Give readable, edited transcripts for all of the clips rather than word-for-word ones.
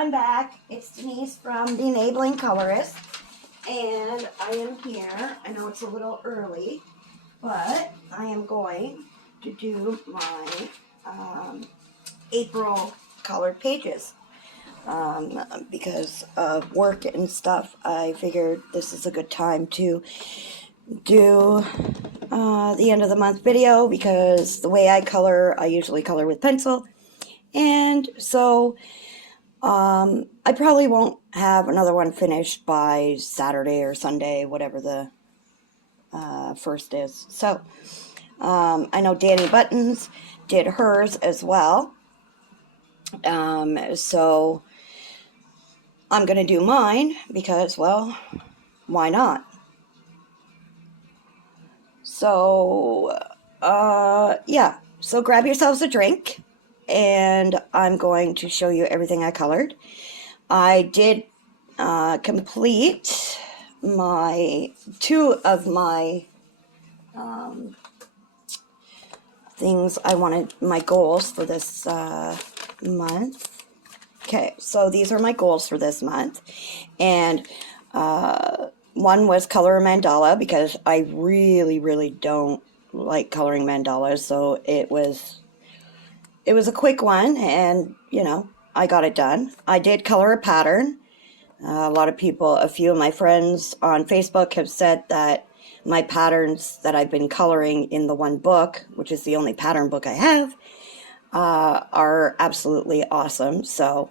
I'm back. It's Denise from The Enabling Colorist, and I am here. I know it's a little early, but I am going to do my April colored pages. Because of work and stuff, I figured this is a good time to do the end of the month video, because the way I color, I usually color with pencil, and so I probably won't have another one finished by Saturday or Sunday, whatever the first is. So I know Danny Buttons did hers as well, so I'm going to do mine because, well, why not? So, yeah. So grab yourselves a drink, and I'm going to show you everything I colored. I did complete two of my things I wanted, my goals for this month. Okay, so these are my goals for this month, and one was color a mandala, because I really don't like coloring mandalas, so it was a quick one, and you know, I got it done. I did color a pattern. A lot of people, a few of my friends on Facebook have said that my patterns that I've been coloring in the one book, which is the only pattern book I have, are absolutely awesome. So,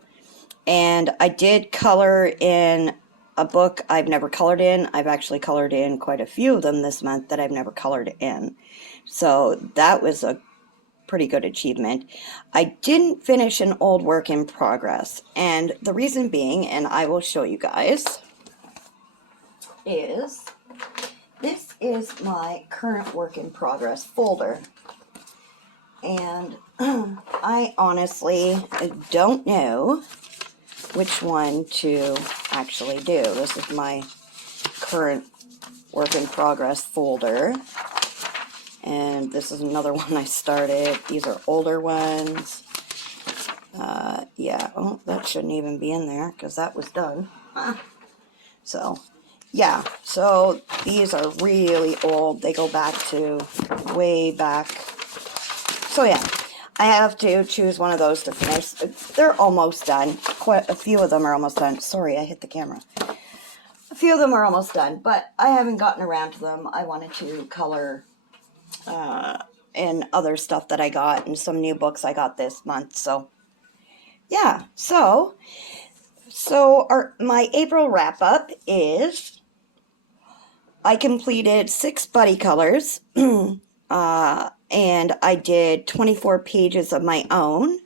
and I did color in a book I've never colored in. I've actually colored in quite a few of them this month that I've never colored in. So that was a pretty good achievement. I didn't finish an old work in progress, and the reason being, and I will show you guys, is this is my current work in progress folder, and I honestly don't know which one to actually do. This is my current work in progress folder, and this is another one I started. These are older ones. Yeah, oh, that shouldn't even be in there because that was done. So, yeah, so these are really old. They go back to way back. So, yeah, I have to choose one of those to finish. They're almost done. Quite a few of them are almost done. Sorry, I hit the camera. A few of them are almost done, but I haven't gotten around to them. I wanted to color and other stuff that I got, and some new books I got this month. So yeah, so my April wrap up is I completed 6 buddy colors, and I did 24 pages of my own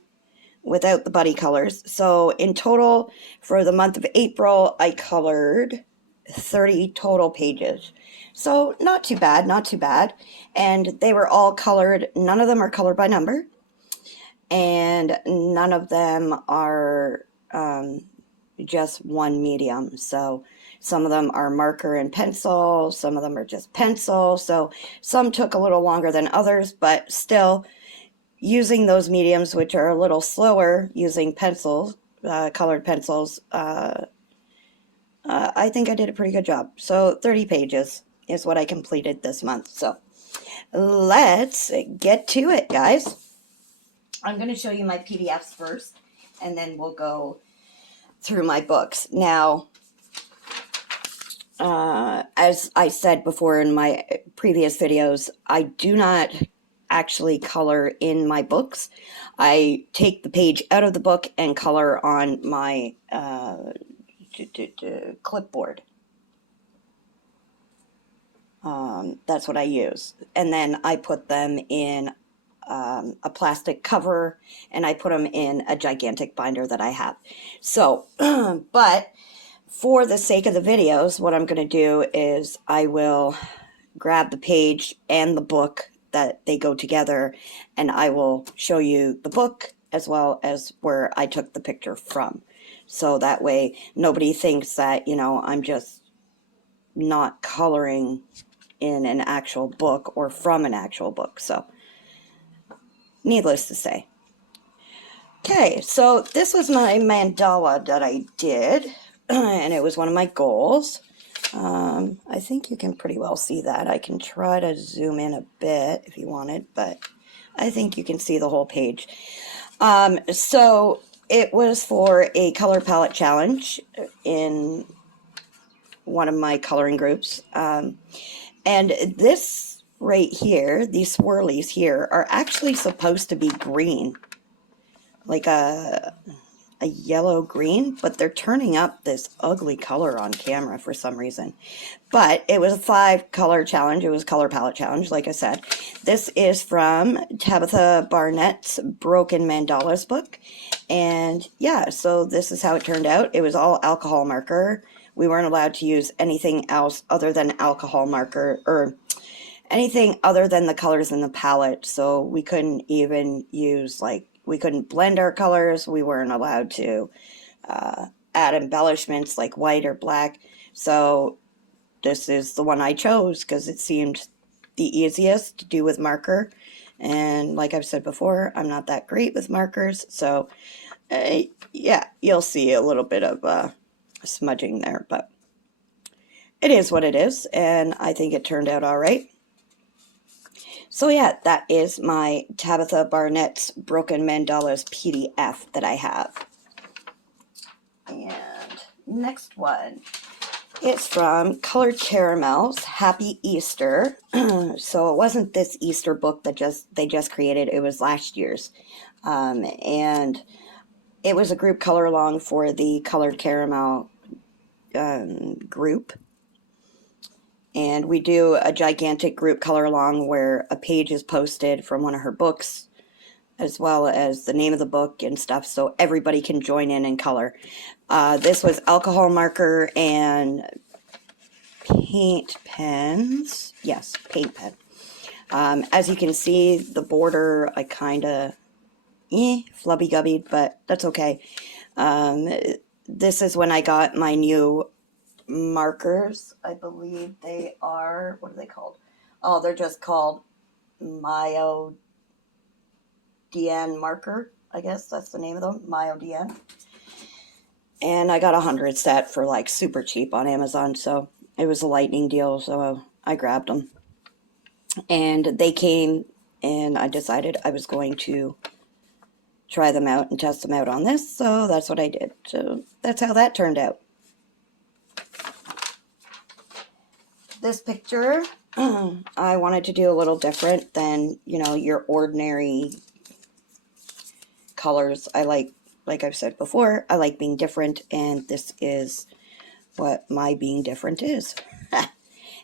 without the buddy colors. So in total for the month of April, I colored 30 total pages. So not too bad, not too bad. And they were all colored. None of them are colored by number, and none of them are just one medium. So some of them are marker and pencil, some of them are just pencil. So some took a little longer than others, but still using those mediums, which are a little slower, using pencils, colored pencils, I think I did a pretty good job. So 30 pages is what I completed this month. So let's get to it, guys. I'm going to show you my PDFs first, and then we'll go through my books. Now, as I said before in my previous videos, I do not actually color in my books. I take the page out of the book and color on my clipboard. That's what I use. And then I put them in a plastic cover, and I put them in a gigantic binder that I have. So, but for the sake of the videos, what I'm going to do is I will grab the page and the book that they go together, and I will show you the book as well as where I took the picture from. So that way nobody thinks that, you know, I'm just not coloring in an actual book or from an actual book. So needless to say. Okay, so this was my mandala that I did, and it was one of my goals. I think you can pretty well see that. I can try to zoom in a bit if you wanted, but I think you can see the whole page. So it was for a color palette challenge in one of my coloring groups. And this right here, these swirlies here, are actually supposed to be green, like a yellow green, but they're turning up this ugly color on camera for some reason. But it was a 5-color challenge. It was a color palette challenge, like I said. This is from Tabitha Barnett's Broken Mandalas book. And yeah, so this is how it turned out. It was all alcohol marker. We weren't allowed to use anything else other than alcohol marker, or anything other than the colors in the palette. So we couldn't even use, like, we couldn't blend our colors. We weren't allowed to add embellishments like white or black. So this is the one I chose because it seemed the easiest to do with marker. And like I've said before, I'm not that great with markers. So yeah, you'll see a little bit of smudging there, but it is what it is. And I think it turned out all right. So yeah, that is my Tabitha Barnett's Broken Mandalas PDF that I have. And next one, it's from Colored Caramels, Happy Easter. So it wasn't this Easter book that they just created, it was last year's. And it was a group color along for the Colored Caramel group. And we do a gigantic group color along where a page is posted from one of her books, as well as the name of the book and stuff, so everybody can join in and color. This was alcohol marker and paint pens. Yes, paint pen. As you can see, the border, I kind of flubby-gubbied, but that's okay. This is when I got my new markers. I believe they are, what are they called? Oh, they're just called Myodn marker. I guess that's the name of them, Myodn. And I got 100 set for like super cheap on Amazon, so it was a lightning deal, so I grabbed them. And they came, and I decided I was going to try them out and test them out on this, so that's what I did. So that's how that turned out. This picture, I wanted to do a little different than, you know, your ordinary colors. I like I've said before, I like being different, and this is what my being different is.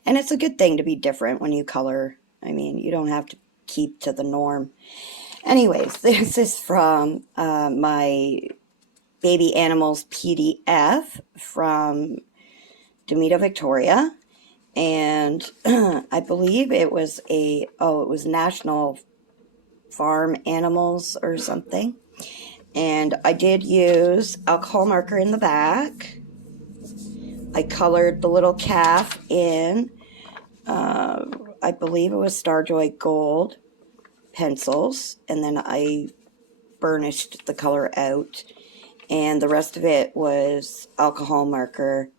And it's a good thing to be different when you color. I mean, you don't have to keep to the norm. Anyways, this is from my Baby Animals PDF from Demita Victoria. And I believe it was it was National Farm Animals or something. And I did use alcohol marker in the back. I colored the little calf in, I believe it was Starjoy Gold pencils. And then I burnished the color out. And the rest of it was alcohol marker.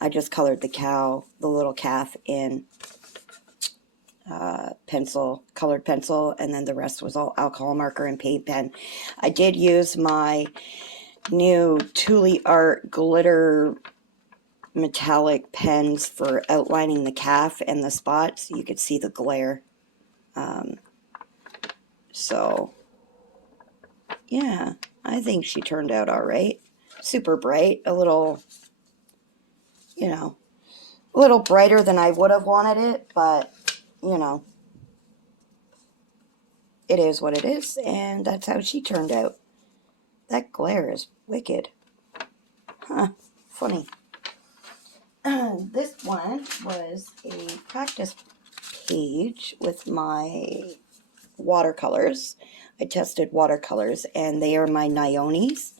I just colored the little calf in colored pencil, and then the rest was all alcohol marker and paint pen. I did use my new Thule Art glitter metallic pens for outlining the calf and the spots. You could see the glare. So, yeah, I think she turned out all right. Super bright, a little, you know, a little brighter than I would have wanted it, but, you know, it is what it is, and that's how she turned out. That glare is wicked. Huh, funny. This one was a practice page with my watercolors. I tested watercolors, and they are my Niones.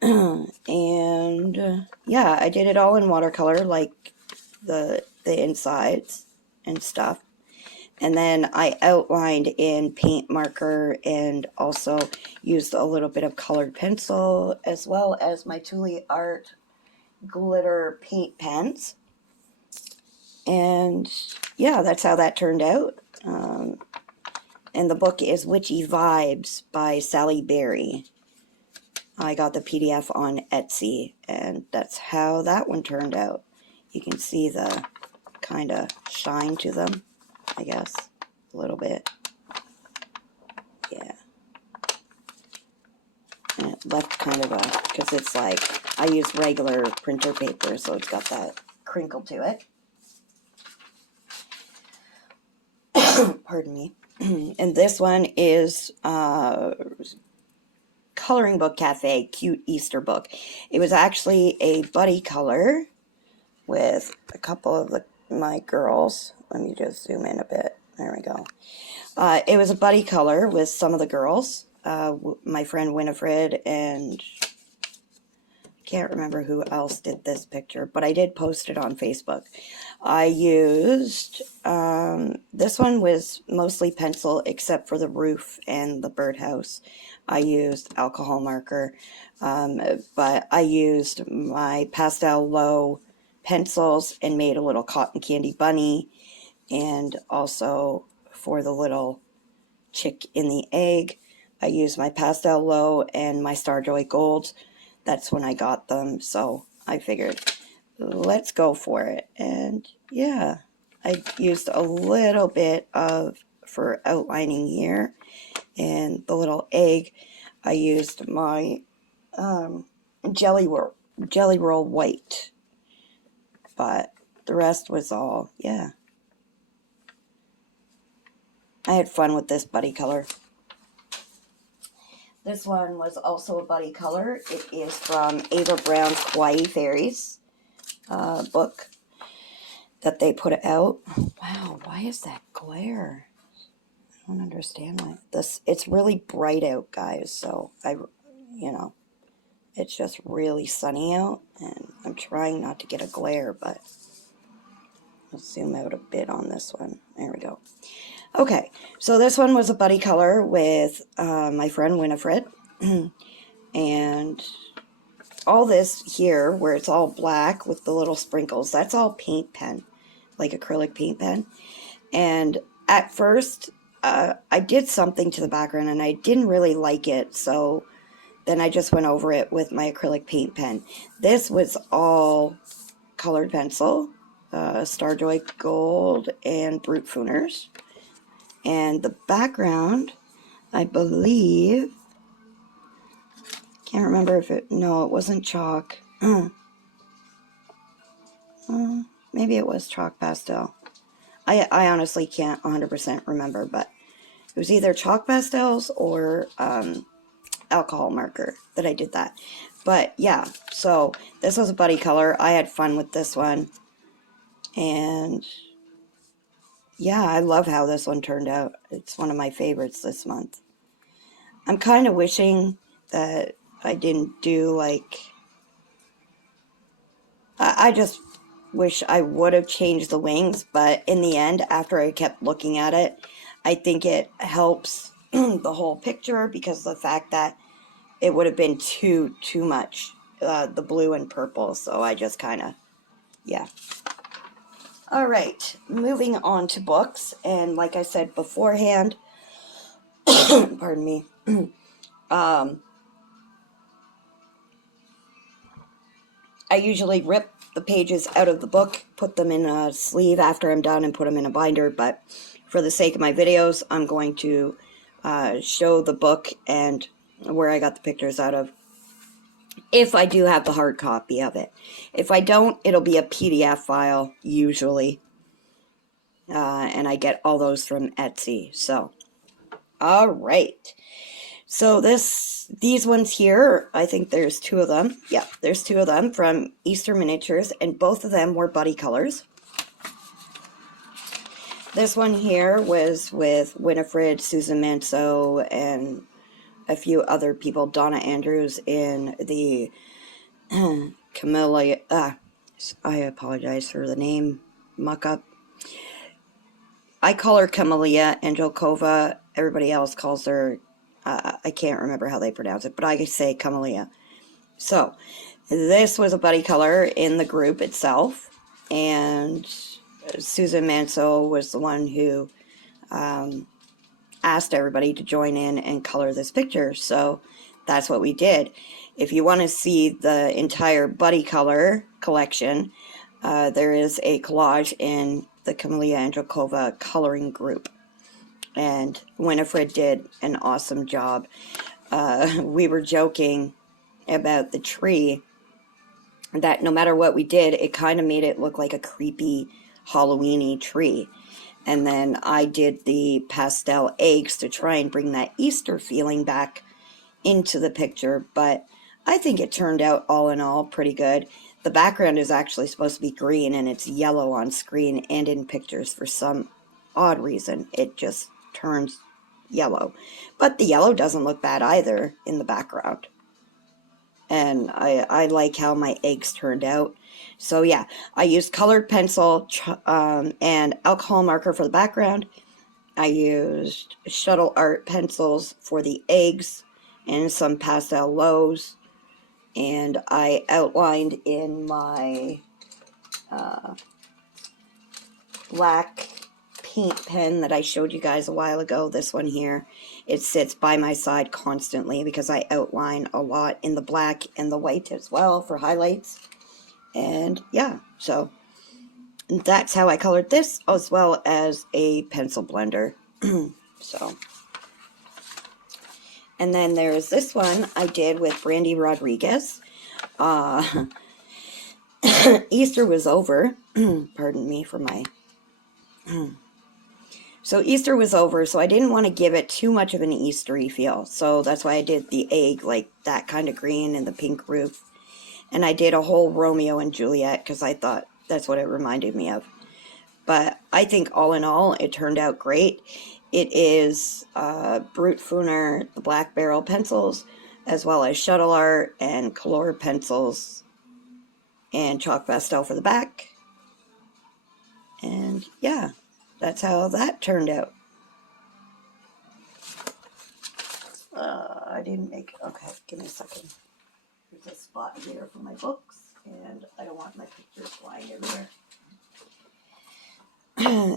And yeah, I did it all in watercolor, like the insides and stuff. And then I outlined in paint marker and also used a little bit of colored pencil as well as my Thule Art glitter paint pens. And yeah, that's how that turned out. And the book is Witchy Vibes by Sally Berry. I got the PDF on Etsy, and that's how that one turned out. You can see the kind of shine to them, I guess, a little bit. Yeah. And it left kind of a, because it's like, I use regular printer paper, so it's got that crinkle to it. Pardon me. And this one is Coloring Book Cafe, Cute Easter Book. It was actually a buddy color with a couple of my girls. Let me just zoom in a bit. There we go. It was a buddy color with some of the girls. My friend Winifred and can't remember who else did this picture, but I did post it on Facebook. I used, this one was mostly pencil except for the roof and the birdhouse. I used alcohol marker, but I used my pastel low pencils and made a little cotton candy bunny, and also for the little chick in the egg, I used my pastel low and my Starjoy Gold. That's when I got them, so I figured, let's go for it. And yeah, I used a little bit of, for outlining here, and the little egg, I used my Jelly Roll White, but the rest was all, yeah. I had fun with this buddy color. This one was also a buddy color. It is from Ava Brown's Kawaii Fairies book that they put out. Wow, why is that glare? I don't understand why. It's really bright out, guys, so it's just really sunny out, and I'm trying not to get a glare, but let's zoom out a bit on this one. There we go. Okay, so this one was a buddy color with my friend Winifred, and all this here, where it's all black with the little sprinkles, that's all paint pen, like acrylic paint pen. And at first, I did something to the background, and I didn't really like it, so then I just went over it with my acrylic paint pen. This was all colored pencil, Starjoy Gold, and Brute Fooners. And the background, I believe, can't remember if it, no, it wasn't chalk. Maybe it was chalk pastel. I honestly can't 100% remember, but it was either chalk pastels or alcohol marker that I did that. But yeah, so this was a buddy color. I had fun with this one. And yeah, I love how this one turned out. It's one of my favorites this month. I'm kind of wishing that I didn't do like, I just wish I would have changed the wings, but in the end, after I kept looking at it, I think it helps the whole picture because of the fact that it would have been too much, the blue and purple, so I just kind of, yeah. All right, moving on to books, and like I said beforehand, pardon me, I usually rip the pages out of the book, put them in a sleeve after I'm done, and put them in a binder, but for the sake of my videos, I'm going to show the book and where I got the pictures out of, if I do have the hard copy of it. If I don't, it'll be a PDF file, usually, and I get all those from Etsy, so, all right. So these ones here, I think there's two of them. Yeah, there's two of them from Easter Miniatures, and both of them were buddy colors. This one here was with Winifred, Susan Manso, and a few other people, Donna Andrews in the Camilla, I apologize for the name muck up. I call her Camellia Angelkova. Everybody else calls her, I can't remember how they pronounce it, but I say Camellia. So, this was a buddy color in the group itself, and Susan Manso was the one who asked everybody to join in and color this picture, so that's what we did. If you want to see the entire buddy color collection, there is a collage in the Camellia Angelkova coloring group, and Winifred did an awesome job. We were joking about the tree, that no matter what we did, it kind of made it look like a creepy Halloween-y tree. And then I did the pastel eggs to try and bring that Easter feeling back into the picture, but I think it turned out all in all pretty good. The background is actually supposed to be green, and it's yellow on screen and in pictures for some odd reason. It just turns yellow. But the yellow doesn't look bad either in the background. And I like how my eggs turned out. So yeah, I used colored pencil and alcohol marker for the background. I used shuttle art pencils for the eggs and some pastel lows. And I outlined in my black paint pen that I showed you guys a while ago, this one here. It sits by my side constantly because I outline a lot in the black and the white as well for highlights. And yeah, so that's how I colored this, as well as a pencil blender. So, and then there's this one I did with Brandy Rodriguez. Easter was over. Pardon me for my... So Easter was over, so I didn't want to give it too much of an Eastery feel. So that's why I did the egg, like that kind of green and the pink roof. And I did a whole Romeo and Juliet because I thought that's what it reminded me of. But I think all in all, it turned out great. It is Brute Fooner, the Black Barrel pencils, as well as Shuttle Art and Color pencils and Chalk Pastel for the back. And yeah, that's how that turned out. I didn't make it. Okay, give me a second. There's a spot here for my books, and I don't want my pictures flying everywhere.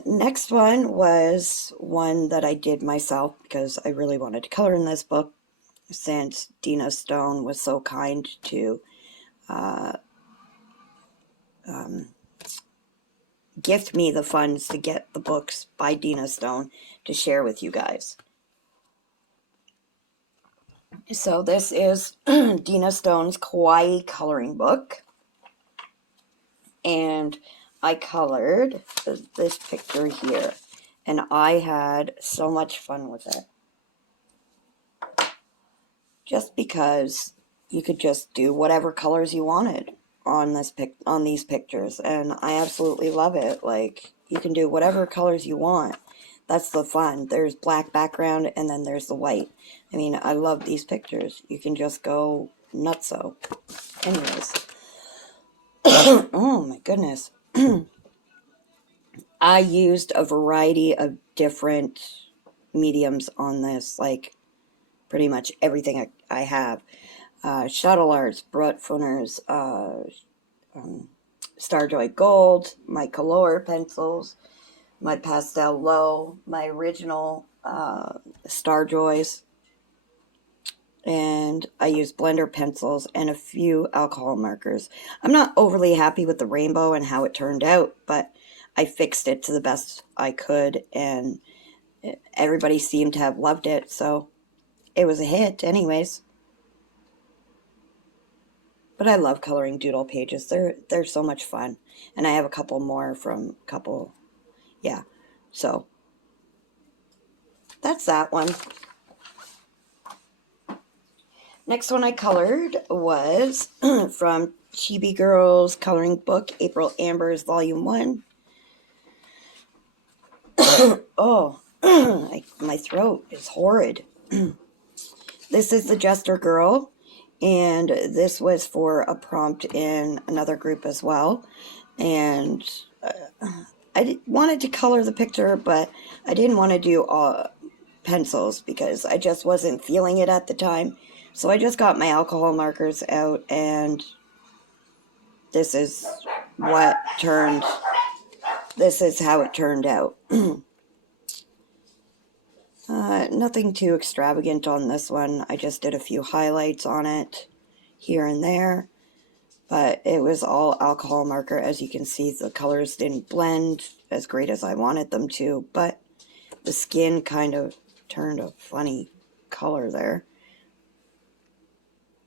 Next one was one that I did myself because I really wanted to color in this book, since Dina Stone was so kind to gift me the funds to get the books by Dina Stone to share with you guys. So this is Dina Stone's Kawaii coloring book, and I colored this picture here, and I had so much fun with it. Just because you could just do whatever colors you wanted on these pictures, and I absolutely love it. Like, you can do whatever colors you want. That's the fun. There's black background, and then there's the white. I mean, I love these pictures. You can just go nutso. Anyways. Oh my goodness. I used a variety of different mediums on this, like pretty much everything I have. Shuttle Arts, Brute Fooners, Starjoy Gold, my Color pencils, my Pastel Low, my original Starjoys, and I used blender pencils and a few alcohol markers. I'm not overly happy with the rainbow and how it turned out, but I fixed it to the best I could, and everybody seemed to have loved it, so it was a hit anyways. But I love coloring doodle pages. They're so much fun. And I have a couple more from a couple, yeah. So that's that one. Next one I colored was from Chibi Girls Coloring Book, April Amber's Volume 1. Oh, my throat is horrid. This is the Jester Girl, and this was for a prompt in another group as well. And wanted to color the picture, but I didn't want to do pencils because I just wasn't feeling it at the time. So I just got my alcohol markers out, and this is how it turned out. Nothing too extravagant on this one. I just did a few highlights on it here and there, but it was all alcohol marker. As you can see, the colors didn't blend as great as I wanted them to, but the skin kind of turned a funny color there.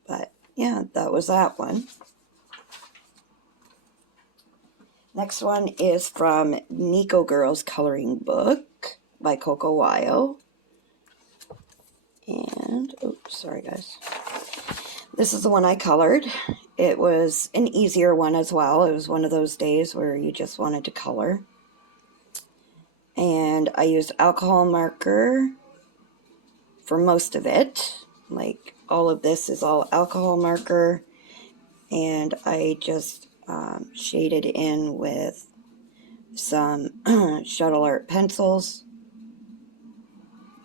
But yeah, that was that one. Next one is from NEKO Girls Coloring Book by Coco Wyo. And, oops, sorry guys. This is the one I colored. It was an easier one as well. It was one of those days where you just wanted to color. And I used alcohol marker for most of it. Like, all of this is all alcohol marker. And I just shaded in with some shuttle art pencils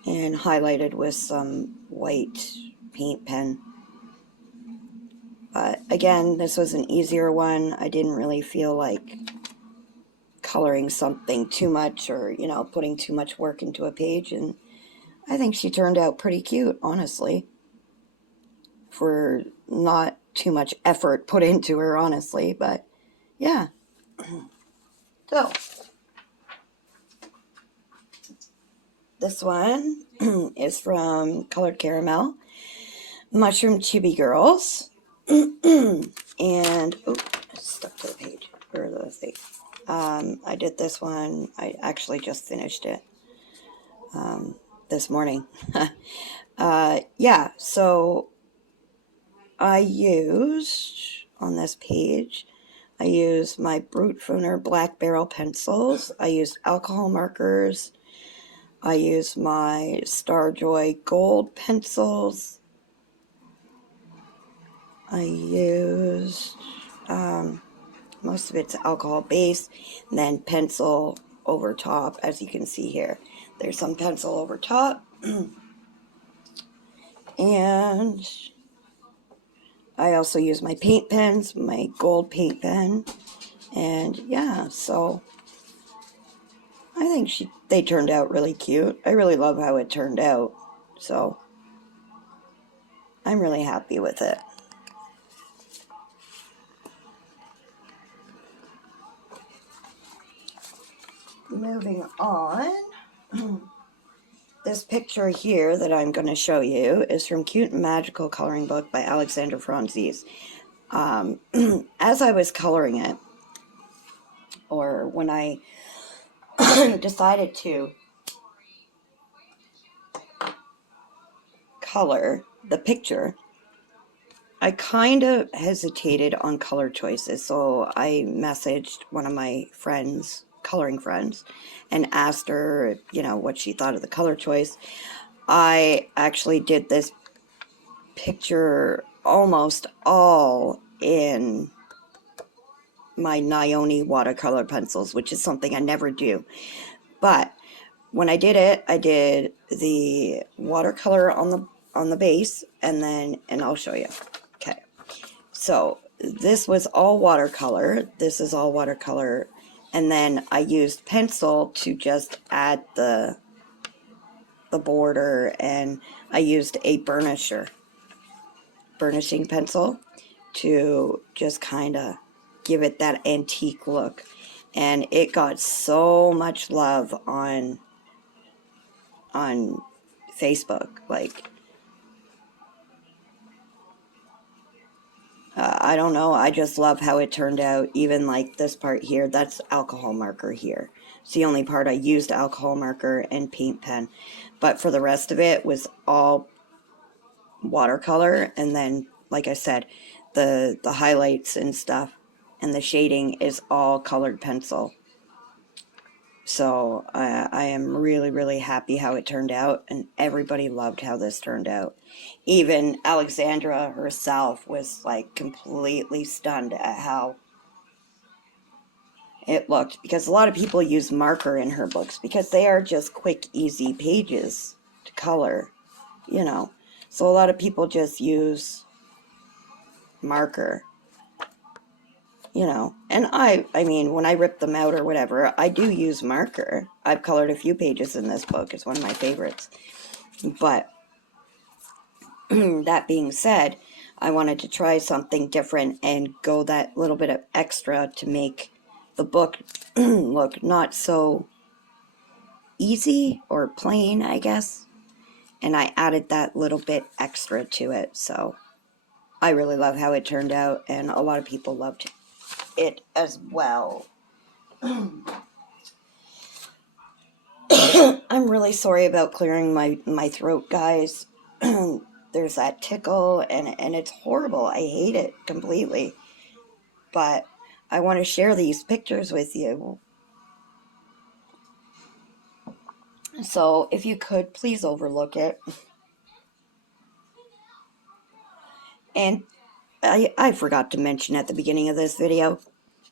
and highlighted with some white paint pen. But again, this was an easier one. I didn't really feel like coloring something too much, or, you know, putting too much work into a page. And I think she turned out pretty cute, honestly, for not too much effort put into her, honestly. But yeah. So this one is from Colored Caramel, Mushroom Chibi Girls. And, oh, I stuck to the page, or the thing. I did this one. I actually just finished it this morning. Yeah, so I used, on this page, I used my Brute Pruner Black Barrel pencils. I used alcohol markers. I used my Starjoy Gold pencils. I used, most of it's alcohol base, and then pencil over top, as you can see here. There's some pencil over top. And I also use my paint pens, my gold paint pen. And yeah, so I think they turned out really cute. I really love how it turned out. So I'm really happy with it. Moving on. This picture here that I'm going to show you is from Cute and Magical Coloring Book by Alexandra Franzese. As I was coloring it, or when I decided to color the picture, I kind of hesitated on color choices. So I messaged one of my friends, coloring friends, and asked her, you know, what she thought of the color choice. I actually did this picture almost all in my Nione watercolor pencils, which is something I never do. But when I did it, I did the watercolor on the base, and I'll show you. Okay, so this was all watercolor. This is all watercolor, and then I used pencil to just add the border, and I used a burnishing pencil to just kind of give it that antique look. And it got so much love on Facebook. Like, I don't know, I just love how it turned out. Even like this part here, that's alcohol marker here. It's the only part I used alcohol marker and paint pen, but for the rest of it was all watercolor. And then, like I said, the highlights and stuff and the shading is all colored pencil. So I am really, really happy how it turned out, and everybody loved how this turned out. Even Alexandra herself was like completely stunned at how it looked, because a lot of people use marker in her books because they are just quick, easy pages to color, you know. So a lot of people just use marker, you know. And I mean, when I rip them out or whatever, I do use marker. I've colored a few pages in this book. It's one of my favorites. But that being said, I wanted to try something different and go that little bit of extra to make the book look not so easy or plain, I guess. And I added that little bit extra to it. So I really love how it turned out, and a lot of people loved it as well. I'm really sorry about clearing my throat, guys. There's that tickle, and it's horrible. I hate it completely. But I want to share these pictures with you. So if you could, please overlook it. And I forgot to mention at the beginning of this video,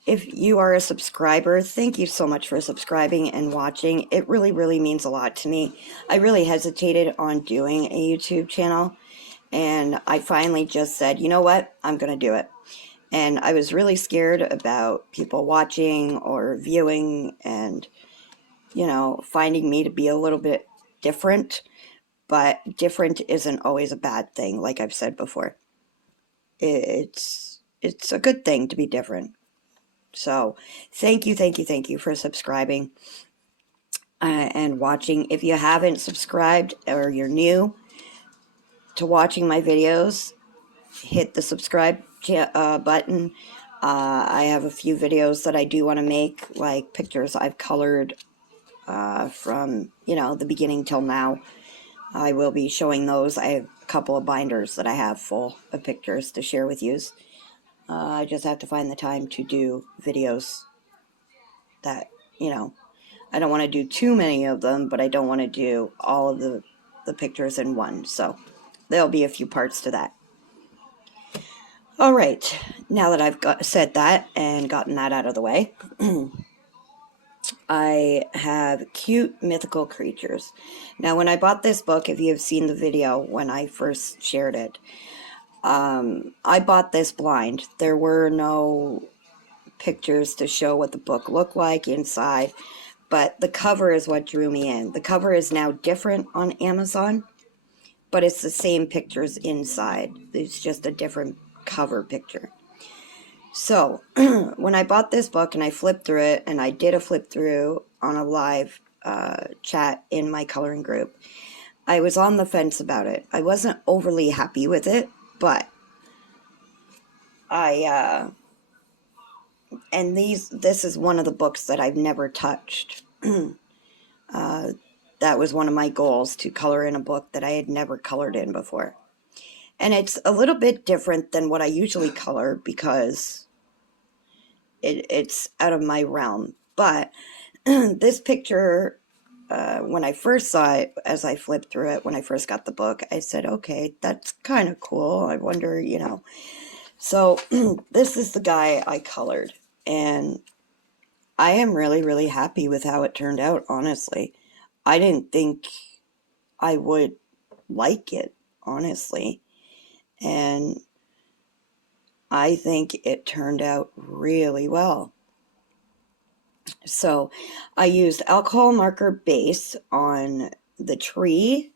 if you are a subscriber, thank you so much for subscribing and watching. It really, really means a lot to me. I really hesitated on doing a YouTube channel, and I finally just said, you know what, I'm going to do it. And I was really scared about people watching or viewing and, you know, finding me to be a little bit different. But different isn't always a bad thing, like I've said before. It's a good thing to be different. So thank you for subscribing and watching. If you haven't subscribed or you're new to watching my videos, hit the subscribe button. I have a few videos that I do want to make, like pictures I've colored from, you know, the beginning till now. I will be showing those. I have a couple of binders that I have full of pictures to share with you. I just have to find the time to do videos that, you know, I don't want to do too many of them, but I don't want to do all of the pictures in one. So there'll be a few parts to that. All right, now that I've said that and gotten that out of the way, I have cute mythical creatures. Now, when I bought this book, if you have seen the video when I first shared it, I bought this blind. There were no pictures to show what the book looked like inside, but the cover is what drew me in. The cover is now different on Amazon, but it's the same pictures inside. It's just a different cover picture. So when I bought this book and I flipped through it, and I did a flip through on a live chat in my coloring group, I was on the fence about it. I wasn't overly happy with it, but and this is one of the books that I've never touched. That was one of my goals, to color in a book that I had never colored in before. And it's a little bit different than what I usually color because it's out of my realm. But this picture, when I first saw it, as I flipped through it, when I first got the book, I said, okay, that's kind of cool. I wonder, you know. So this is the guy I colored. And I am really, really happy with how it turned out, honestly. I didn't think I would like it, honestly. And I think it turned out really well. So I used alcohol marker base on the tree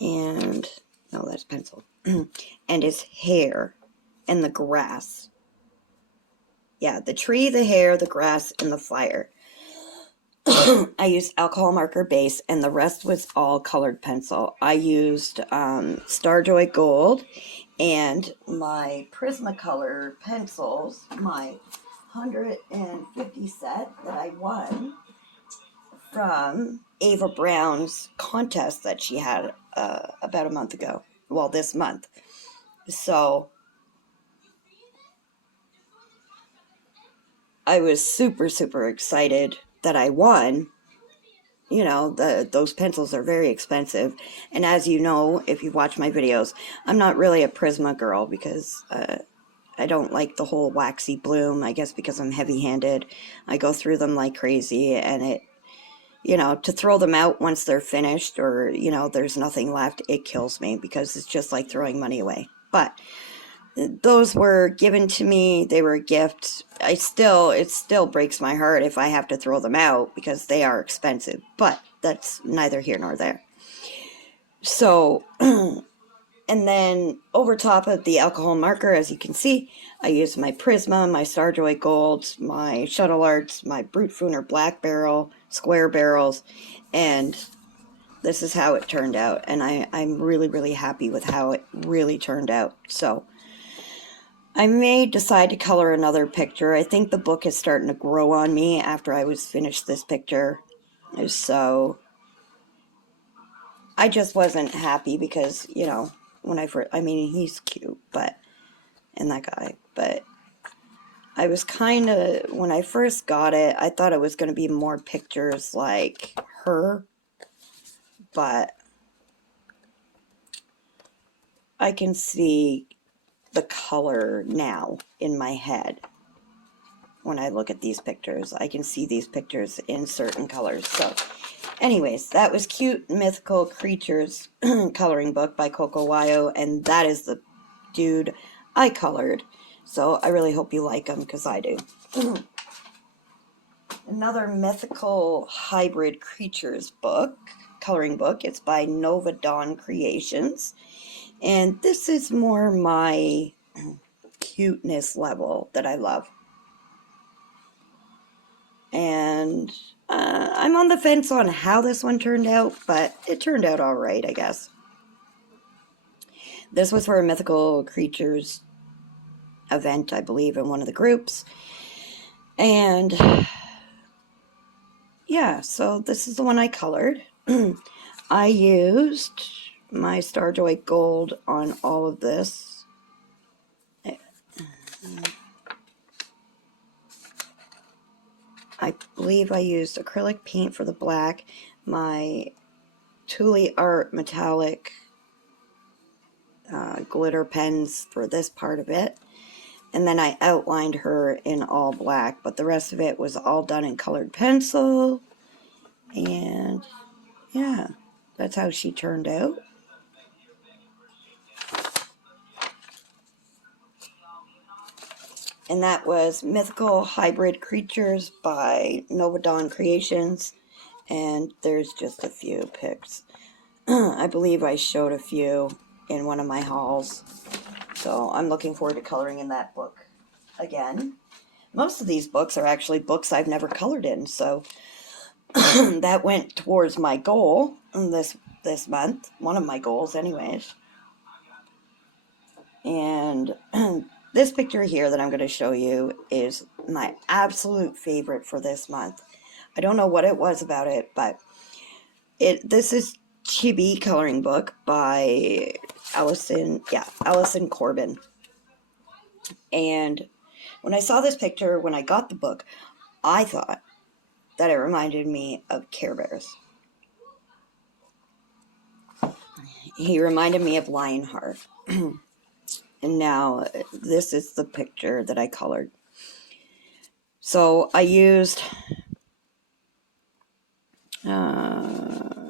and, no, that's pencil, and his hair and the grass. Yeah, the tree, the hair, the grass, and the fire. I used alcohol marker base, and the rest was all colored pencil. I used Starjoy Gold and my Prismacolor pencils, my 150 set that I won from Ava Brown's contest that she had about a month ago. Well, this month. So I was super, super excited that I won. You know, those pencils are very expensive. And as you know, if you watch my videos, I'm not really a Prisma girl because I don't like the whole waxy bloom, I guess because I'm heavy-handed. I go through them like crazy, and it, you know, to throw them out once they're finished or, you know, there's nothing left, it kills me because it's just like throwing money away. But those were given to me, they were a gift. It still breaks my heart if I have to throw them out because they are expensive, but that's neither here nor there. So, and then over top of the alcohol marker, as you can see, I used my Prisma, my Starjoy Gold, my Shuttle Arts, my Brute Fooner Black Barrel, Square Barrels, and this is how it turned out. And I'm really, really happy with how it really turned out. So I may decide to color another picture. I think the book is starting to grow on me after I was finished this picture. So I just wasn't happy because, you know, when I first, I mean, he's cute, but, and that guy, but I was kind of, when I first got it, I thought it was going to be more pictures like her, but I can see the color now in my head. When I look at these pictures, I can see these pictures in certain colors. So anyways, that was Cute Mythical Creatures coloring book by Coco Wayo, and that is the dude I colored. So I really hope you like them, because I do. Another Mythical Hybrid Creatures book, coloring book. It's by Nova Dawn Creations. And this is more my cuteness level that I love. And I'm on the fence on how this one turned out, but it turned out all right, I guess. This was for a Mythical Creatures event, I believe, in one of the groups. And yeah, so this is the one I colored. I used my Starjoy Gold on all of this. I believe I used acrylic paint for the black, my Thule Art metallic glitter pens for this part of it, and then I outlined her in all black, but the rest of it was all done in colored pencil. And yeah, that's how she turned out. And that was Mythical Hybrid Creatures by Nova Dawn Creations. And there's just a few pics. I believe I showed a few in one of my hauls. So I'm looking forward to coloring in that book again. Most of these books are actually books I've never colored in. So that went towards my goal this month. One of my goals anyways. And this picture here that I'm going to show you is my absolute favorite for this month. I don't know what it was about it, but this is CHIBI coloring book by Allison Corbin. And when I saw this picture, when I got the book, I thought that it reminded me of Care Bears. He reminded me of Lionheart. And now this is the picture that I colored. So I used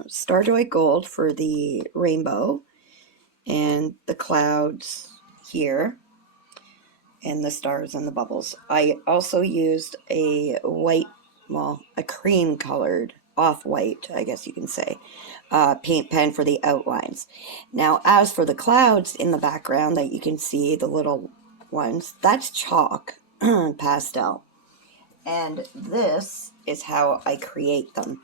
Starjoy Gold for the rainbow and the clouds here and the stars and the bubbles. I also used a white, well, a cream colored, off-white, I guess you can say, paint pen for the outlines. Now, as for the clouds in the background that you can see, the little ones, that's chalk pastel. And this is how I create them.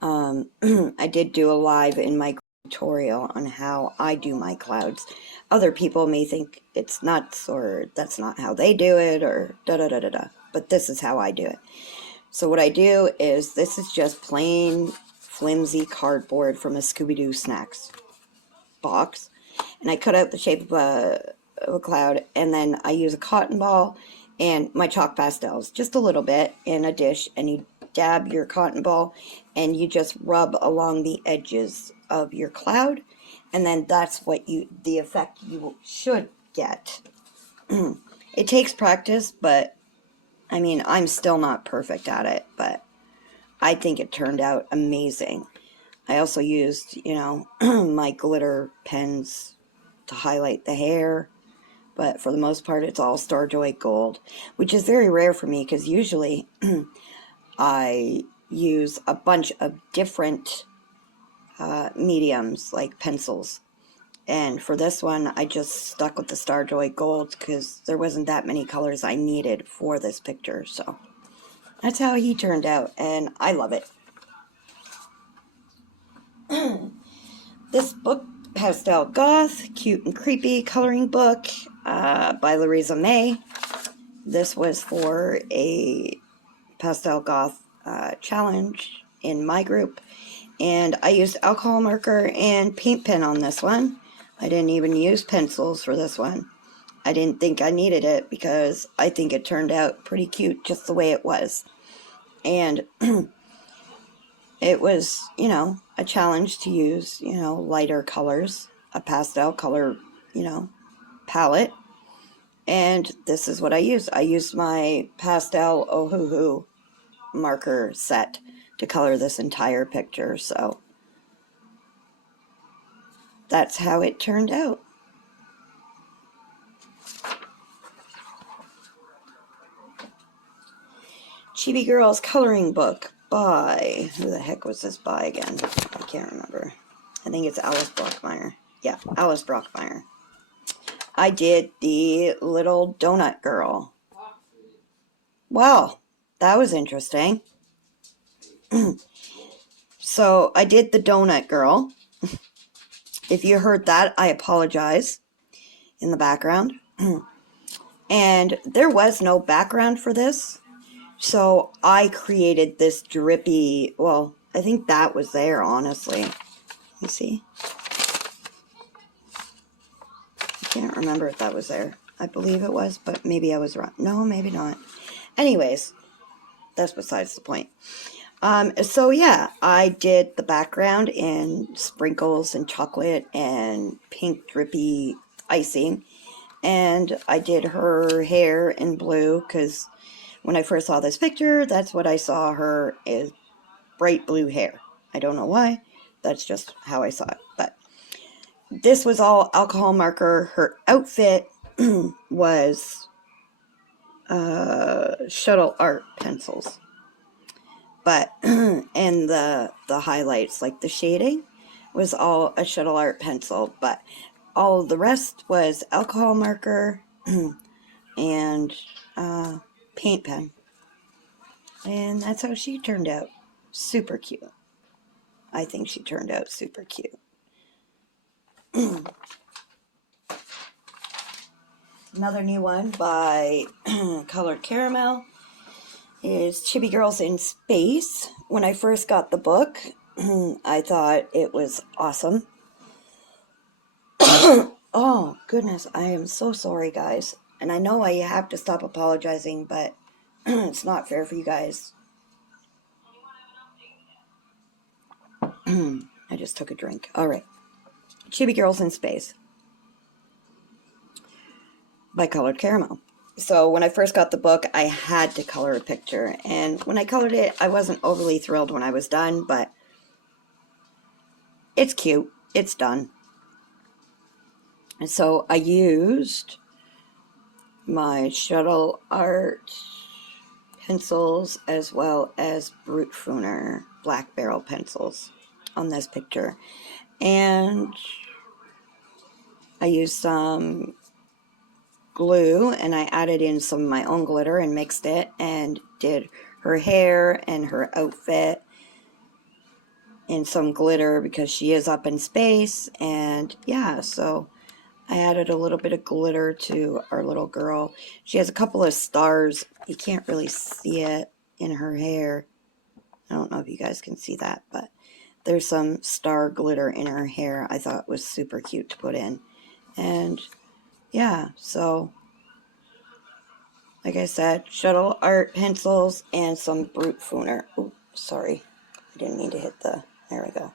I did do a live in my tutorial on how I do my clouds. Other people may think it's nuts or that's not how they do it or da-da-da-da-da. But this is how I do it. So what I do is, this is just plain flimsy cardboard from a Scooby-Doo snacks box. And I cut out the shape of a cloud, and then I use a cotton ball and my chalk pastels, just a little bit, in a dish, and you dab your cotton ball and you just rub along the edges of your cloud, and then that's what the effect you should yet. It takes practice, but I mean, I'm still not perfect at it, but I think it turned out amazing. I also used, you know, my glitter pens to highlight the hair, but for the most part, it's all Starjoy Gold, which is very rare for me because usually I use a bunch of different mediums, like pencils. And for this one, I just stuck with the Starjoy Gold because there wasn't that many colors I needed for this picture. So that's how he turned out, and I love it. This book, Pastel Goth, Cute and Creepy Coloring Book by Louisa May. This was for a Pastel Goth challenge in my group. And I used alcohol marker and paint pen on this one. I didn't even use pencils for this one. I didn't think I needed it because I think it turned out pretty cute just the way it was. And it was, you know, a challenge to use, you know, lighter colors, a pastel color, you know, palette. And this is what I used. I used my pastel Ohuhu marker set to color this entire picture. So that's how it turned out. Chibi Girls Coloring Book by, who the heck was this by again? I can't remember. I think it's Alice Brockmeyer. Yeah, Alice Brockmeyer. I did the little donut girl. Wow, that was interesting. So I did the donut girl. If you heard that, I apologize in the background. And there was no background for this. So I created this drippy, well, I think that was there, honestly. Let me see. I can't remember if that was there. I believe it was, but maybe I was wrong. No, maybe not. Anyways, that's besides the point. So yeah, I did the background in sprinkles and chocolate and pink drippy icing. And I did her hair in blue because when I first saw this picture, that's what I saw her, is bright blue hair. I don't know why. That's just how I saw it. But this was all alcohol marker. Her outfit was shuttle art pencils. But, and the highlights, like the shading, was all a shuttle art pencil. But all the rest was alcohol marker and paint pen. And that's how she turned out. Super cute. I think she turned out super cute. Another new one by Colored Caramel is Chibi Girls in Space. When I first got the book, I thought it was awesome. Oh, goodness, I am so sorry, guys. And I know I have to stop apologizing, but it's not fair for you guys. I just took a drink. All right. Chibi Girls in Space by Colored Caramel. So when I first got the book, I had to color a picture. And when I colored it, I wasn't overly thrilled when I was done, but it's cute. It's done. And so I used my shuttle art pencils as well as Brute Fooner black barrel pencils on this picture. And I used some glue and I added in some of my own glitter and mixed it and did her hair and her outfit in some glitter because she is up in space. And yeah, so I added a little bit of glitter to our little girl. She has a couple of stars. You can't really see it in her hair. I don't know if you guys can see that, but there's some star glitter in her hair. I thought it was super cute to put in. And yeah, so like I said, shuttle art pencils and some Brute Fooner. Oh, sorry. I didn't mean to hit the... There we go.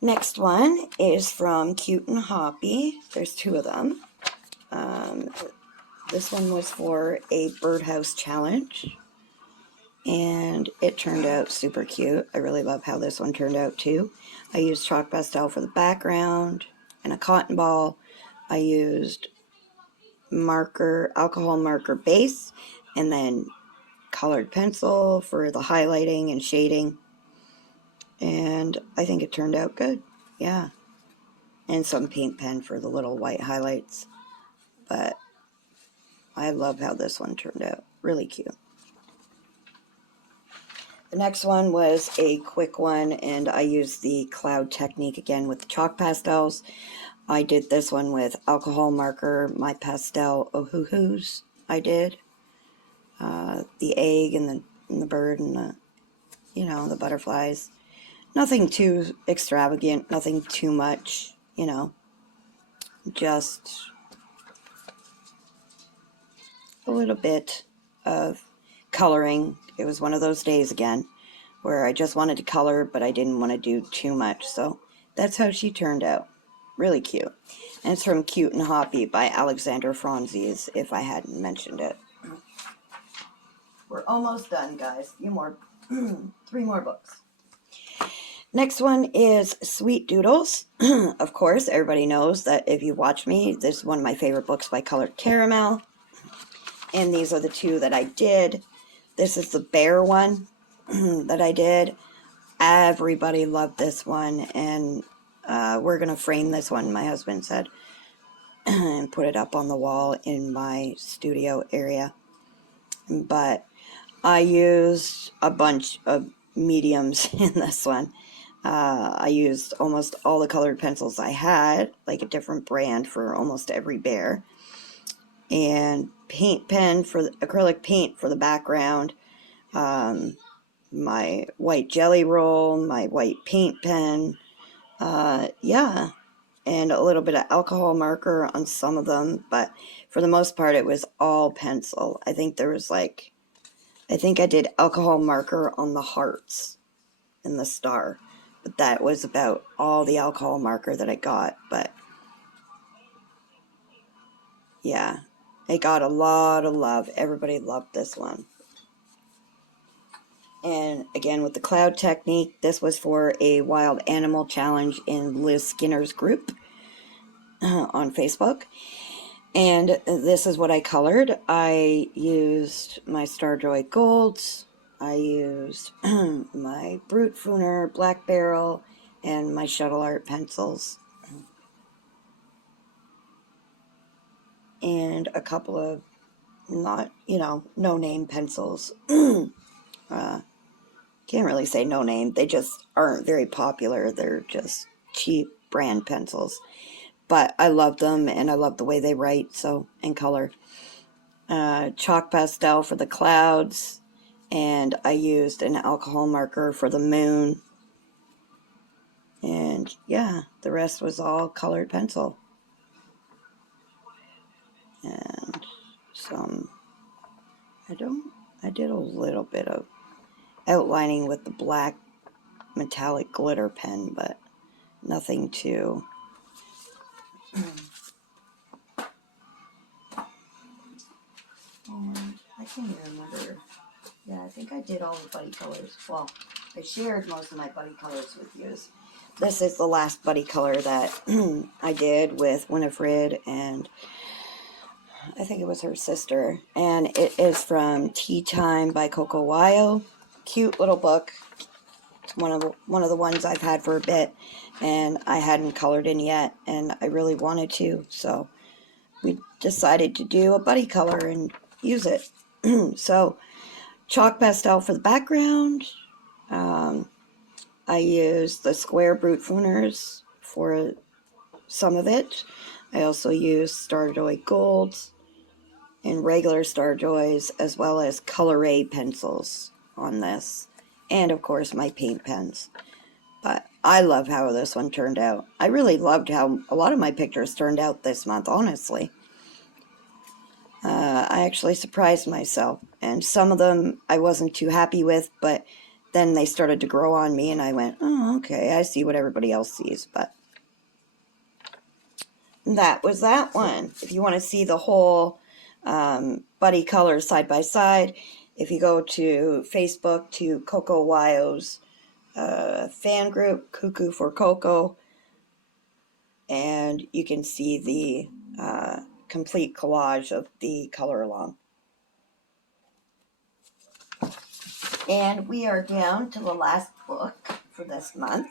Next one is from Cute and Hoppy. There's two of them. This one was for a birdhouse challenge, and it turned out super cute. I really love how this one turned out too. I used chalk pastel for the background and a cotton ball. I used marker, alcohol marker base, and then colored pencil for the highlighting and shading. And I think it turned out good. Yeah. And some paint pen for the little white highlights. But I love how this one turned out. Really cute. The next one was a quick one, and I used the cloud technique again with the chalk pastels. I did this one with alcohol marker, my pastel ohuhus I did. The egg and the bird and the, the butterflies. Nothing too extravagant, nothing too much, just a little bit of coloring. It was one of those days again where I just wanted to color, but I didn't want to do too much. So that's how she turned out. Really cute. And it's from Cute and Hoppy by Alexander Franzese, if I hadn't mentioned it. We're almost done, guys. A few more, 3 more books. Next one is Sweet Doodles. Of course, everybody knows that if you watch me, this is one of my favorite books by Colored Caramel. And these are the two that I did. This is the bear one that I did. Everybody loved this one, and we're going to frame this one, my husband said, and put it up on the wall in my studio area. But I used a bunch of mediums in this one. I used almost all the colored pencils I had, like a different brand for almost every bear. And paint pen for the acrylic paint for the background. My white jelly roll, my white paint pen. Yeah. And a little bit of alcohol marker on some of them. But for the most part, it was all pencil. I think I did alcohol marker on the hearts and the star. But that was about all the alcohol marker that I got. But yeah, it got a lot of love. Everybody loved this one. And again, with the cloud technique, this was for a wild animal challenge in Liz Skinner's group on Facebook. And this is what I colored. I used my Starjoy Golds. I used my Brute Fooner Black Barrel and my Shuttle Art pencils. And a couple of no-name pencils. Can't really say no name. They just aren't very popular. They're just cheap brand pencils. But I love them, and I love the way they write, and color. Chalk pastel for the clouds, and I used an alcohol marker for the moon. And yeah, the rest was all colored pencil. And I did a little bit of outlining with the black metallic glitter pen, but nothing too... I can't even remember. Yeah, I think I did all the buddy colors. Well, I shared most of my buddy colors with you. This is the last buddy color that I did with Winifred, and I think it was her sister. And it is from Tea Time by Coco Wyo. Cute little book. It's one of the ones I've had for a bit, and I hadn't colored in yet, and I really wanted to, so we decided to do a buddy color and use it. So, chalk pastel for the background. I used the square Brute Fooners for some of it. I also used Starjoy Golds and regular Starjoys, as well as Color A pencils on this. And, of course, my paint pens. But I love how this one turned out. I really loved how a lot of my pictures turned out this month, honestly. I actually surprised myself. And some of them I wasn't too happy with, but then they started to grow on me, and I went, oh, okay, I see what everybody else sees. But that was that one. If you want to see the whole buddy colors side by side, if you go to Facebook to Coco Wyo's fan group, Cuckoo for Coco, and you can see the complete collage of the color along. And we are down to the last book for this month,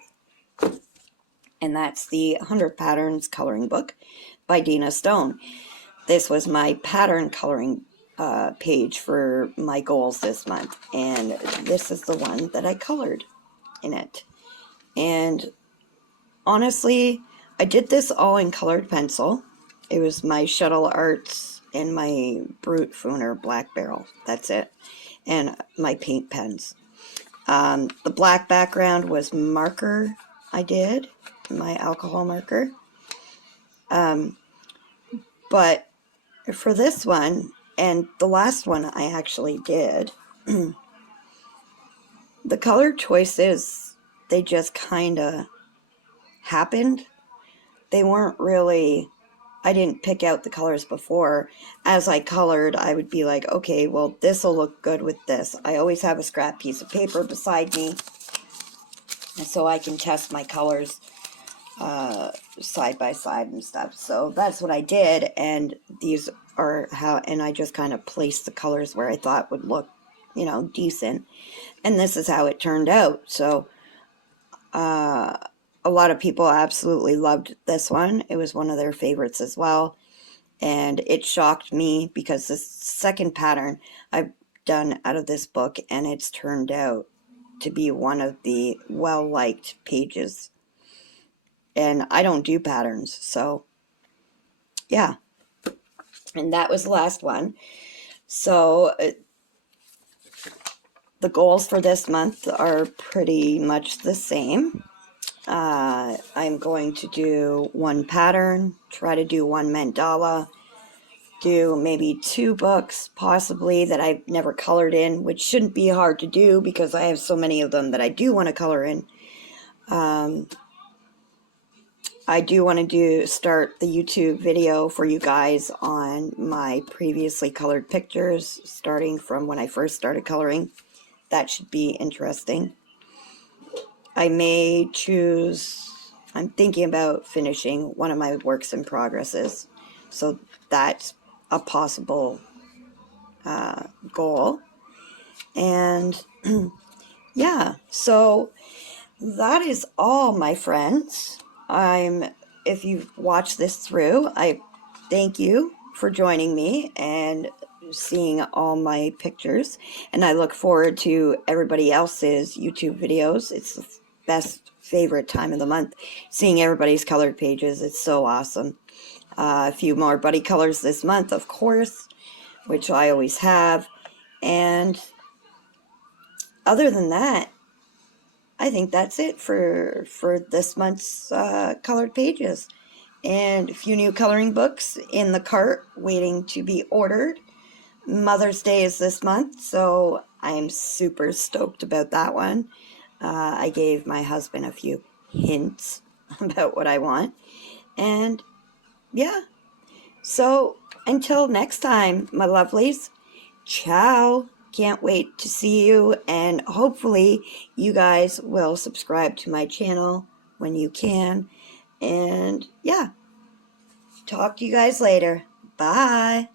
and that's the 100 Patterns coloring book by Dina Stone. This was my pattern coloring page for my goals this month, and this is the one that I colored in it. And honestly, I did this all in colored pencil. It was my Shuttle Arts and my Brute Fooner Black Barrel. That's it. And my paint pens. The black background was marker I did, my alcohol marker. But for this one, and the last one I actually did, the color choices, they just kind of happened. They weren't really, I didn't pick out the colors before. As I colored, I would be like, okay, well, this will look good with this. I always have a scrap piece of paper beside me, so I can test my colors side by side and stuff. So that's what I did, and these are how, and I just kind of placed the colors where I thought would look, you know, decent. And this is how it turned out. So a lot of people absolutely loved this one. It was one of their favorites as well. And it shocked me because this second pattern I've done out of this book, and it's turned out to be one of the well-liked pages. And I don't do patterns, so yeah. And that was the last one. So the goals for this month are pretty much the same. I'm going to do one pattern, try to do one mandala, do maybe 2 books possibly that I've never colored in, which shouldn't be hard to do because I have so many of them that I do want to color in. I do want to start the YouTube video for you guys on my previously colored pictures, starting from when I first started coloring. That should be interesting. I may choose, I'm thinking about finishing one of my works in progresses. So that's a possible goal. And yeah, so that is all, my friends. If you've watched this through, I thank you for joining me and seeing all my pictures, and I look forward to everybody else's YouTube videos. It's the best favorite time of the month, seeing everybody's colored pages. It's so awesome. A few more buddy colors this month, of course, which I always have. And other than that, I think that's it for this month's colored pages. And a few new coloring books in the cart waiting to be ordered. Mother's Day is this month, so I'm super stoked about that one. I gave my husband a few hints about what I want. And yeah, so until next time, my lovelies, ciao. Can't wait to see you, and hopefully you guys will subscribe to my channel when you can. And yeah, talk to you guys later. Bye.